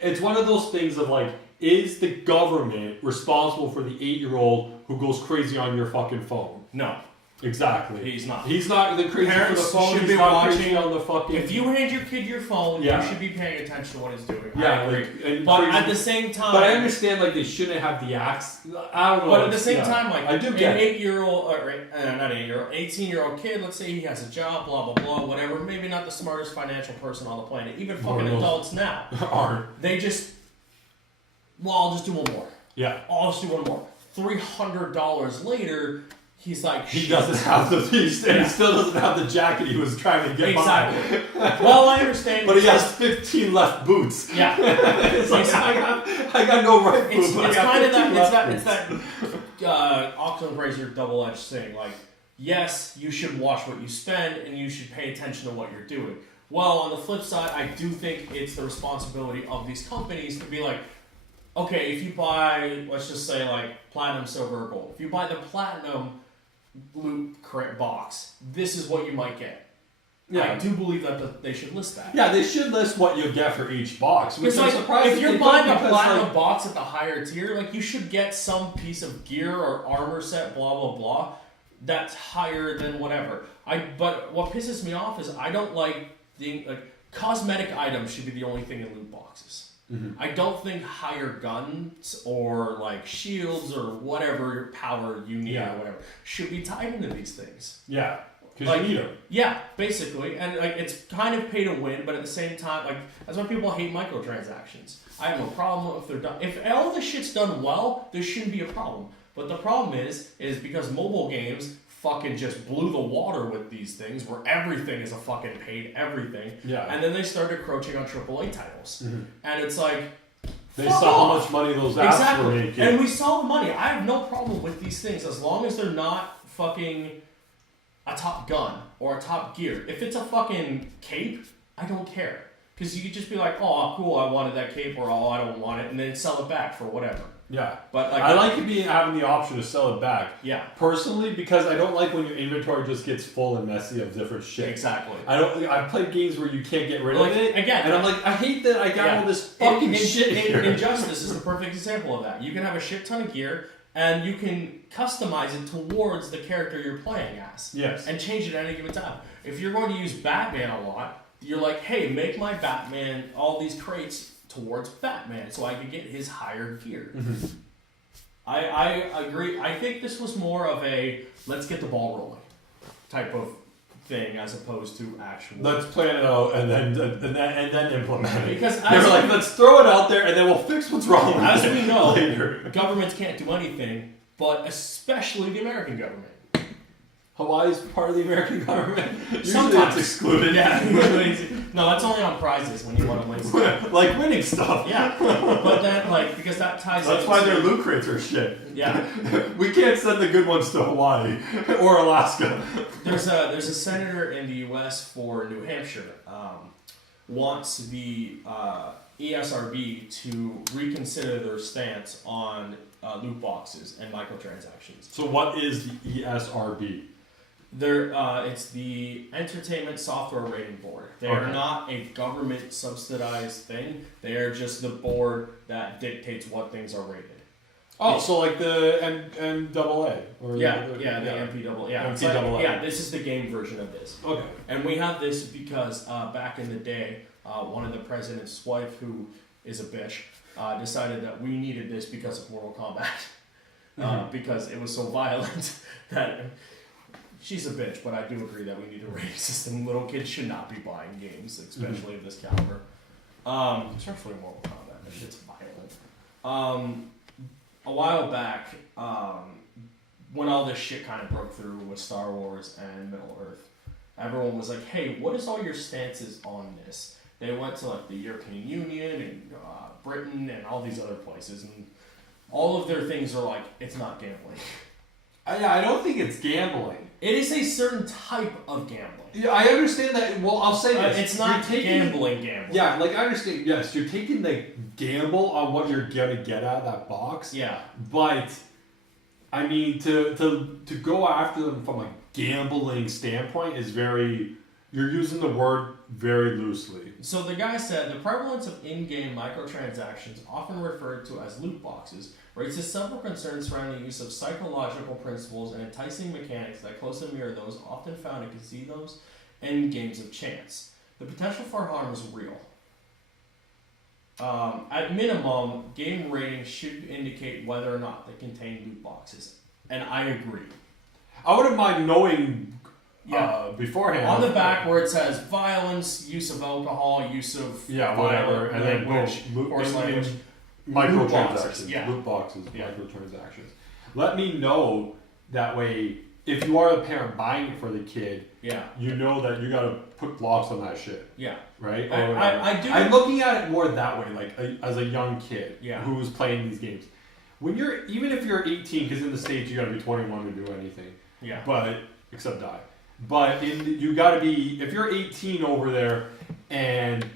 it's one of those things of like, is the government responsible for the 8-year-old who goes crazy on your fucking phone? No. Exactly. He's not. He's not the crazy Parents for the phone. Should he's be not watching crazy on the fucking... If you hand your kid your phone, you should be paying attention to what he's doing. Yeah, I agree. But at the same time... But I understand, like, they shouldn't have the acts... I don't know. But at the same time, like, I do get an 8-year-old... not 8-year-old, 18-year-old kid, let's say he has a job, blah, blah, blah, whatever. Maybe not the smartest financial person on the planet. Even fucking adults now. Aren't. They just... Well, I'll just do one more. Yeah. I'll just do one more. $300 later... He's like, he doesn't have the piece, and he still doesn't have the jacket he was trying to get exactly. Well, I understand, but he has 15 left boots. Yeah, it's like I got no right boot. It's kind of that. It's that Occam's razor double-edged thing. Like, yes, you should watch what you spend, and you should pay attention to what you're doing. Well, on the flip side, I do think it's the responsibility of these companies to be like, okay, if you buy, let's just say like platinum, silver, or gold. If you buy the platinum loot box, this is what you might get. Yeah. I do believe that they should list that. Yeah, they should list what you get for each box. Which I'm surprised if you're buying a platinum box at the higher tier, like you should get some piece of gear or armor set, blah blah blah, that's higher than whatever. But what pisses me off is I don't like cosmetic items should be the only thing in loot boxes. Mm-hmm. I don't think higher guns or like shields or whatever power you need or whatever should be tied into these things. Yeah, because you need them. Yeah, basically, and like it's kind of pay to win, but at the same time, like that's why people hate microtransactions. I have no problem if they're done. If all the shit's done well, there shouldn't be a problem. But the problem is because mobile games fucking just blew the water with these things where everything is a fucking paid everything. Yeah. And then they started encroaching on AAA titles. Mm-hmm. And it's like... They saw how much money those apps were making. And we saw the money. I have no problem with these things as long as they're not fucking a Top Gun or a Top Gear. If it's a fucking cape, I don't care. Because you could just be like, oh, cool, I wanted that cape, or oh, I don't want it, and then sell it back for whatever. Yeah, but like I like having the option to sell it back. Yeah, personally, because I don't like when your inventory just gets full and messy of different shit. Exactly. I've played games where you can't get rid of it again, and I'm like, I hate that I got all this fucking shit here. Injustice is a perfect example of that. You can have a shit ton of gear and you can customize it towards the character you're playing as. Yes. And change it at any given time. If you're going to use Batman a lot, you're like, hey, make my Batman all these crates towards Batman so I can get his higher gear. Mm-hmm. I agree. I think this was more of a let's get the ball rolling type of thing as opposed to actual. Let's plan it out and then implement it. Because they're like, let's throw it out there and then we'll fix what's wrong with as it we know, later. Governments can't do anything, but especially the American government. Hawaii's part of the American government. Usually Sometimes it's excluded. Yeah. No, that's only on prizes when you want to win stuff. Like winning stuff. Yeah. But then, because that ties That's why their loot crates are shit. Yeah. We can't send the good ones to Hawaii or Alaska. There's a senator in the U.S. for New Hampshire wants the ESRB to reconsider their stance on loot boxes and microtransactions. So what is the ESRB? It's the Entertainment Software Rating Board. They are not a government subsidized thing. They are just the board that dictates what things are rated. Oh, so like the NAA or the MPAA. Yeah, MPAA. Yeah, this is the game version of this. Okay. And we have this because back in the day, one of the president's wife, who is a bitch, decided that we needed this because of Mortal Kombat. Because it was so violent that she's a bitch, but I do agree that we need a rating system. Little kids should not be buying games, especially of this caliber. Especially Mortal Kombat. That shit's violent. A while back, when all this shit kind of broke through with Star Wars and Middle Earth, everyone was like, hey, what is all your stances on this? They went to like the European Union and Britain and all these other places, and all of their things are like, it's not gambling. I don't think it's gambling. It is a certain type of gambling. Yeah, I understand that. Well, I'll say this. It's not gambling. Yeah, like I understand. Yes, you're taking the gamble on what you're gonna get out of that box. Yeah. But I mean, to go after them from a gambling standpoint is very. You're using the word very loosely. So the guy said the prevalence of in-game microtransactions, often referred to as loot boxes, raises several concerns surrounding the use of psychological principles and enticing mechanics that closely mirror those often found in casinos and games of chance. The potential for harm is real. At minimum, game ratings should indicate whether or not they contain loot boxes. And I agree. I wouldn't mind knowing beforehand. On the back where it says violence, use of alcohol, use of whatever, and then coarse language. Microtransactions, loot boxes, microtransactions. Let me know that way. If you are the parent buying it for the kid, you know that you got to put blocks on that shit. Yeah. Right? I do. I'm looking at it more that way, like as a young kid who's playing these games. When even if you're 18, because in the States you got to be 21 to do anything. Yeah. But except die. But you got to be, if you're 18 over there and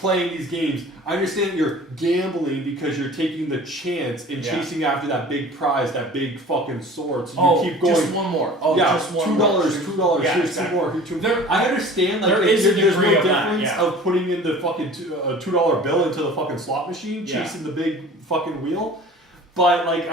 playing these games, I understand you're gambling because you're taking the chance and chasing after that big prize, that big fucking sword. So you keep going. Just one more. Just $2. Here's exactly. $2. I understand that there's no difference of putting in the fucking $2 bill into the fucking slot machine, chasing the big fucking wheel. But like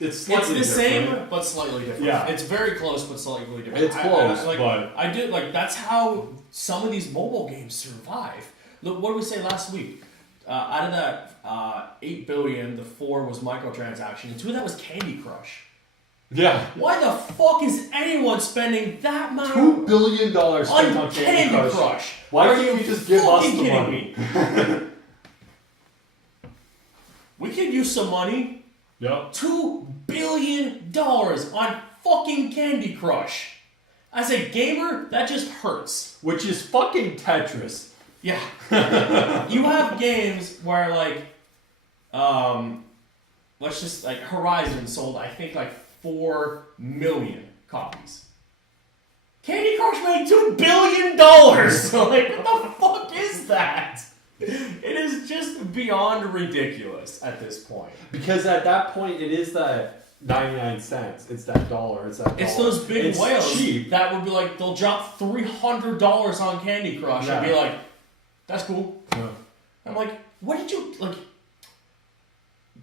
it's slightly the same, different. But slightly different. Yeah. It's very close, but slightly different. It's close, but I do that's how some of these mobile games survive. Look, what did we say last week? Out of that 8 billion, the 4 was microtransaction, and 2 of that was Candy Crush. Yeah. Why the fuck is anyone spending that amount $2 billion spent on Candy Crush? Why can't we just give us the money? We could use some money. Yep. $2 billion on fucking Candy Crush. As a gamer, that just hurts. Which is fucking Tetris. Yeah. You have games where let's just Horizon sold I think 4 million copies. Candy Crush made $2 billion. So what the fuck is that? It is just beyond ridiculous at this point. Because at that point, it is that 99 cents. It's that dollar. It's those big whales cheap. that would be they'll drop $300 on Candy Crush and be like, that's cool. Yeah. I'm like, what did you,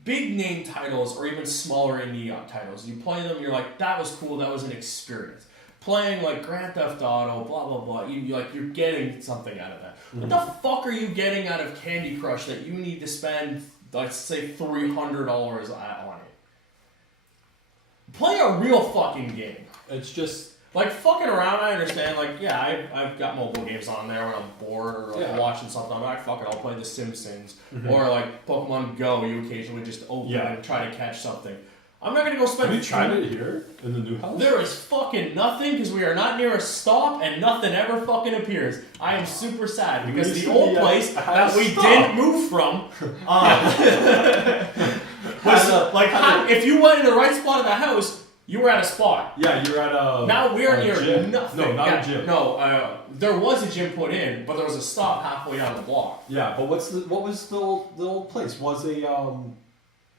big name titles or even smaller indie titles, you play them, you're like, that was cool, that was an experience. Playing Grand Theft Auto, blah blah blah, you're getting something out of that. Mm-hmm. What the fuck are you getting out of Candy Crush that you need to spend let's say $300 on it. Play a real fucking game. It's just... Like, fucking around, I understand. Like, yeah, I've got mobile games on there when I'm bored or like watching something. I'm like, fuck it, I'll play The Simpsons. Or like Pokemon Go, you occasionally just open and try to catch something. I'm not going to go spend... Have you tried it here in the new house? There is fucking nothing because we are not near a stop and nothing ever fucking appears. I am super sad because the old place that we didn't move from was like, if you went in the right spot of the house, you were at a spot. Yeah, you're at a... Now we're near gym. nothing. No, not a gym. No, there was a gym put in, but there was a stop halfway down the block. Yeah, but what was the old place? Was a...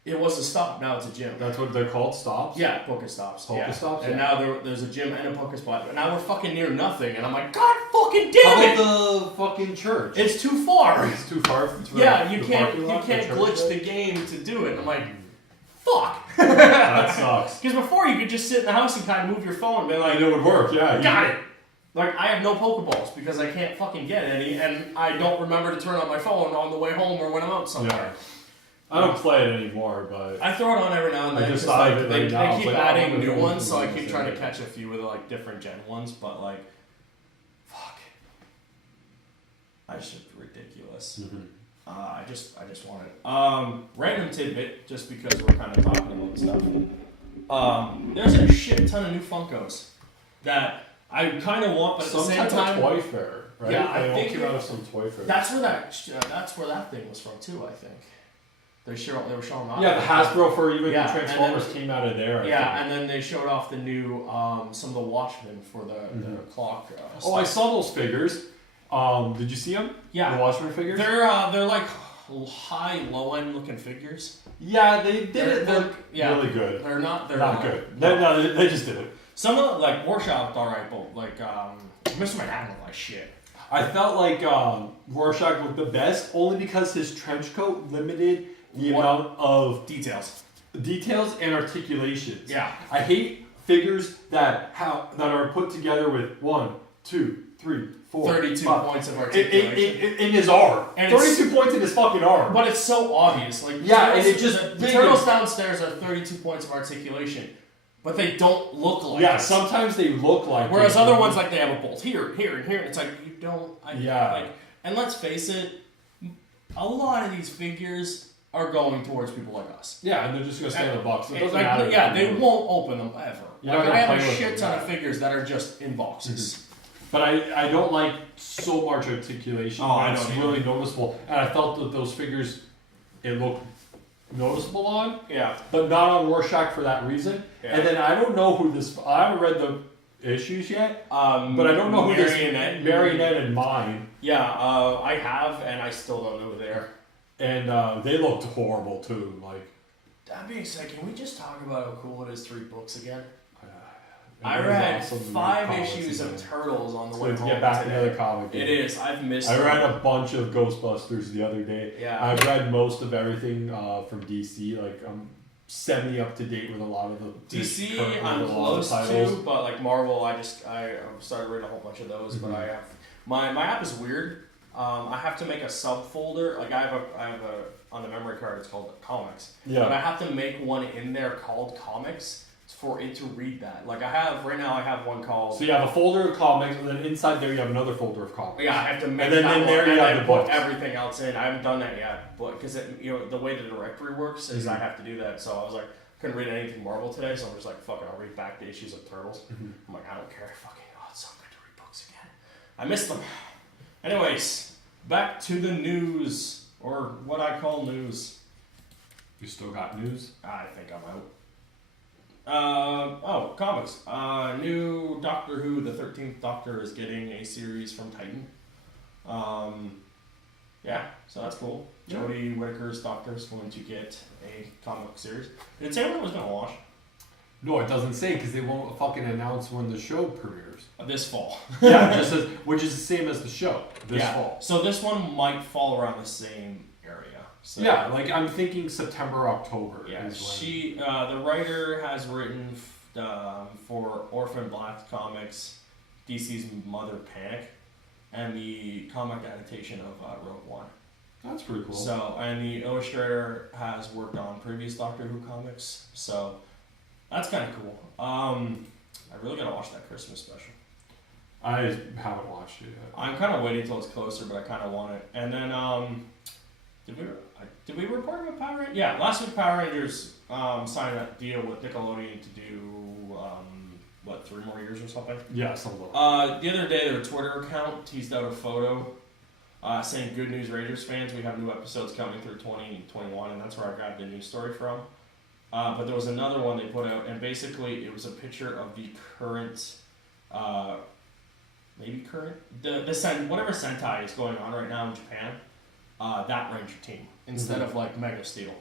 It was a stop, now it's a gym. That's what they're called, stops? Yeah, Pokestops. Pokestops, And now there's a gym and a Pokespot. But now we're fucking near nothing, and I'm like, God fucking damn it! How about the fucking church? It's too far. It's too far. You can't glitch the game to do it. I'm like, fuck. That sucks. Because before you could just sit in the house and kind of move your phone and be like, and it would work, yeah. Got it. Like, I have no Pokeballs because I can't fucking get any, and I don't remember to turn on my phone on the way home or when I'm out somewhere. Yeah. I don't play it anymore, but... I throw it on every now and then. I just like, they keep like, adding new ones, so I keep trying to catch a few of the like different gen ones, but like, fuck. It's just ridiculous. I just want it. Random tidbit, just because we're kind of talking about stuff. There's a shit ton of new Funkos that I kind of want, but at the same time, toy fair, right? Yeah, I they think came out of some toy fair. That's where that thing was from too. I think they were showing off. Yeah, the Hasbro for even the Transformers came out of there. And then they showed off the new some of the Watchmen for the clock. Oh, I saw those figures. Did you see them? Yeah, the Watchmen figures. They're like high, low end looking figures. Yeah, they did it. They're really good. They're not good. No, they just did it. Some of like Warshop, alright, but like Mr. Manhattan looked like shit. I felt like Rorschach looked the best only because his trench coat limited the amount of details and articulations. Yeah, I hate figures that are put together with 1, 2, 3, 4, 32 5. Points of articulation in his arm. And 32 points in his fucking arm. But it's so obvious. Like and it just the turtles downstairs are 32 points of articulation. But they don't look like it. Sometimes they look like whereas other ones, like, they have a bolt here, here, and here. And it's like, you don't... Like, and let's face it, a lot of these figures are going towards people like us. Yeah, and they're just going to stay in the box. It doesn't matter. Yeah, they won't open them ever. I have a shit ton of figures that are just in boxes. But I don't like so much articulation. It's really noticeable. And I felt that those figures, it looked noticeable on. Yeah. But not on Rorschach for that reason. Yeah. And then I don't know who this... I haven't read the issues yet. But I don't know who this... Marionette and Mine. Yeah, I have, and I still don't know who they are. And they looked horrible too. Like... That being said, can we just talk about how cool it is to read books again? I read 5 issues of Turtles on the way home today. Get back into the comic. It is. I've missed it. I read a bunch of Ghostbusters the other day. Yeah. I've read most of everything from DC. Like, I'm semi up to date with a lot of the DC. I'm close to, but like Marvel, I started reading a whole bunch of those. But I have my app is weird. I have to make a subfolder. Like I have a on the memory card. It's called Comics. Yeah. But I have to make one in there called Comics for it to read that. Like I have one called... So you have a folder of comics, and then inside there you have another folder of comics. Yeah, I have to make and then that in there one, you and have the put books. Everything else in. I haven't done that yet, but because the way the directory works is I have to do that. So I was like, couldn't read anything Marvel today, so I'm just like, fuck it, I'll read back the issues of Turtles. I'm like, I don't care. It's so good to read books again. I missed them. Anyways, back to the news, or what I call news. You still got news? I think I'm out. Comics. New Doctor Who, the 13th Doctor, is getting a series from Titan. So that's cool. Yeah. Jodie Whittaker's Doctor is going to get a comic series. Did it say when it was going to launch? No, it doesn't say because they won't fucking announce when the show premieres. This fall. Yeah, it just says, which is the same as the show. This fall. So this one might fall around the same area. So, yeah, like I'm thinking September, October. Yeah, the writer has written for Orphan Black Comics, DC's Mother Panic, and the comic adaptation of Rogue One. That's pretty cool. So, and the illustrator has worked on previous Doctor Who comics, so that's kind of cool. I really gotta watch that Christmas special. I haven't watched it yet. I'm kind of waiting till it's closer, but I kind of want it. And then, did we report about Power Rangers? Yeah, last week Power Rangers signed a deal with Nickelodeon to do 3 more years or something. Yeah, something. The other day, their Twitter account teased out a photo saying, "Good news, Rangers fans! We have new episodes coming through 2021," and that's where I grabbed the news story from. But there was another one they put out, and basically it was a picture of the current, whatever Sentai is going on right now in Japan. That Ranger team instead of like Mega Steel.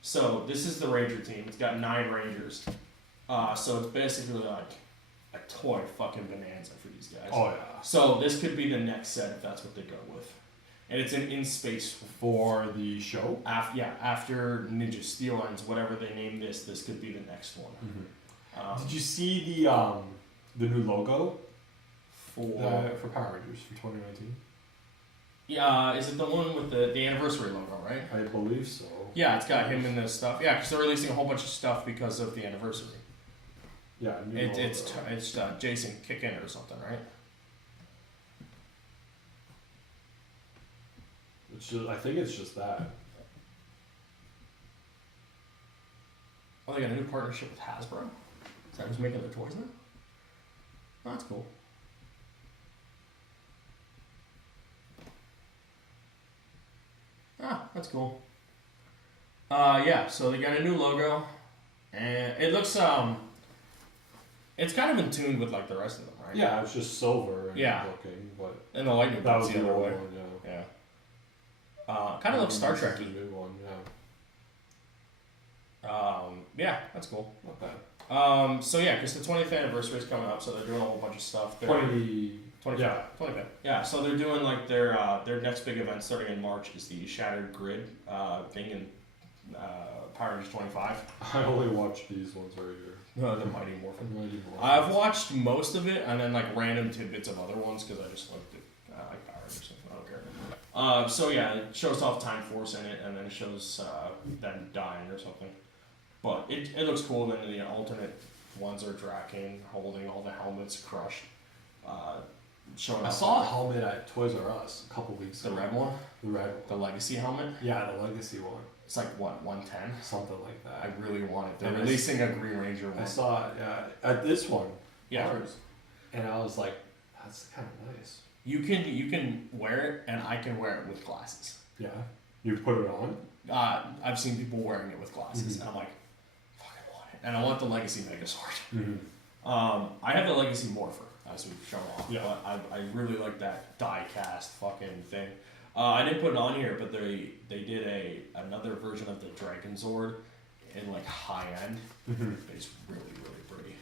So this is the Ranger team. It's got 9 Rangers. So it's basically like a toy fucking bonanza for these guys. Oh yeah. So this could be the next set if that's what they go with. And it's in space for the show. After Ninja Steel ends, whatever they name this could be the next one. Mm-hmm. Did you see the new logo for Power Rangers for 2019? Yeah, is it the one with the anniversary logo, right? I believe so. Yeah, it's got him in this stuff. Yeah, because they're releasing a whole bunch of stuff because of the anniversary. Yeah, it's Jason Kick-In or something, right? I think it's just that. Oh, they got a new partnership with Hasbro? Is that who's making their toys now? Oh, that's cool. Ah, that's cool. Yeah, so they got a new logo, and it looks it's kind of in tune with like the rest of them, right? Yeah, it's just silver and looking, but and the lightning that was the other way. One, yeah. Kind of looks Star Trek. The new one, yeah, that's cool. Not bad. So yeah, because the 20th anniversary is coming up, so they're doing a whole bunch of stuff. 25. Yeah, so they're doing like their next big event starting in March is the Shattered Grid thing in Power Rangers 25. I only watch these ones right here. No, the Mighty Morphin. I've watched most of it and then like random tidbits of other ones because I just like Power Rangers. I don't care. So yeah, it shows off Time Force in it, and then it shows them dying or something. But it looks cool. Then the alternate ones are Draken holding all the helmets crushed. Showing I saw a helmet at Toys R Us a couple weeks ago. The red one? The Legacy helmet? Yeah, the Legacy one. It's like, what, 110? Something like that. I really want it. They're releasing a Green Ranger one. I saw it, at this one. Yeah. Ours. And I was like, that's kind of nice. You can wear it, and I can wear it with glasses. Yeah? You put it on? I've seen people wearing it with glasses, and I'm like, fucking want it. And I want the Legacy Megazord. Mm-hmm. I have the Legacy Morpher, as we've shown off. Yeah. But I really like that die-cast fucking thing. I didn't put it on here, but they did another version of the Dragon Zord in like high end. Mm-hmm. It's really, really pretty.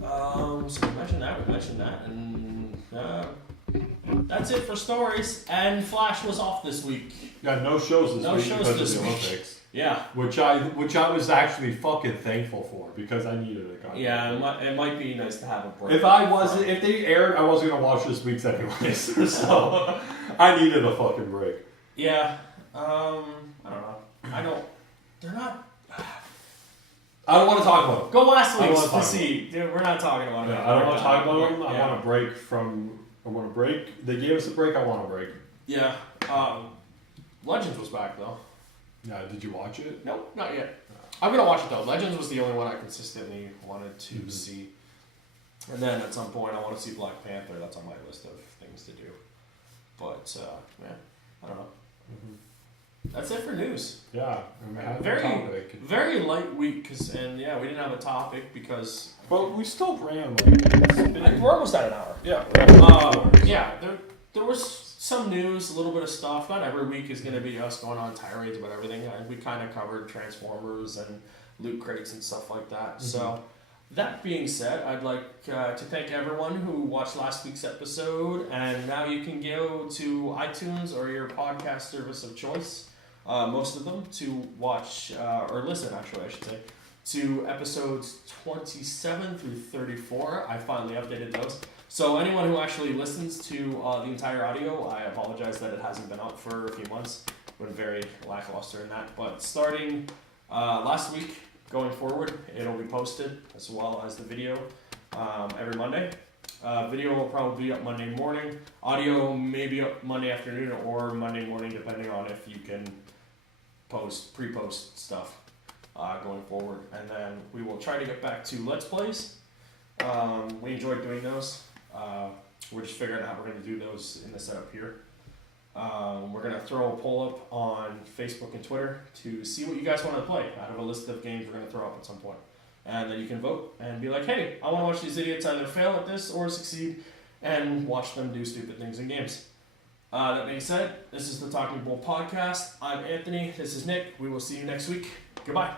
So we mentioned that, and that's it for stories. And Flash was off this week. Yeah, no shows this week because of the Olympics. Yeah. Which I was actually fucking thankful for because I needed it. Yeah, it might be nice to have a break. If they aired, I wasn't gonna watch this week's anyways. So I needed a fucking break. Yeah. I don't know. They're not. I don't want to talk about them. Go last week's to see. Dude, we're not talking about it. Yeah, I don't want to talk about them. I want a break from. I want a break. They gave us a break. I want a break. Yeah. Legends was back though. Yeah. Did you watch it? Nope, not yet. I'm gonna watch it though. Legends was the only one I consistently wanted to see. And then at some point I want to see Black Panther. That's on my list of things to do. But I don't know. Mm-hmm. That's it for news. Yeah, very light week, we didn't have a topic because. But we still ran we're almost at an hour. Yeah. There was some news, a little bit of stuff. Not every week is going to be us going on tirades about everything. We kind of covered Transformers and loot crates and stuff like that. Mm-hmm. So. That being said, I'd like to thank everyone who watched last week's episode, and now you can go to iTunes or your podcast service of choice, most of them, to watch, or listen actually I should say, to episodes 27 through 34. I finally updated those. So anyone who actually listens to the entire audio, I apologize that it hasn't been up for a few months. Been very lackluster in that. But starting last week, going forward, it'll be posted as well as the video every Monday. Video will probably be up Monday morning. Audio may be up Monday afternoon or Monday morning, depending on if you can pre-post stuff going forward. And then we will try to get back to Let's Plays. We enjoyed doing those. We're just figuring out how we're going to do those in the setup here. We're going to throw a poll up on Facebook and Twitter to see what you guys want to play out of a list of games we're going to throw up at some point. And then you can vote and be like, hey, I want to watch these idiots either fail at this or succeed and watch them do stupid things in games. That being said, this is the Talking Bull podcast. I'm Anthony. This is Nick. We will see you next week. Goodbye.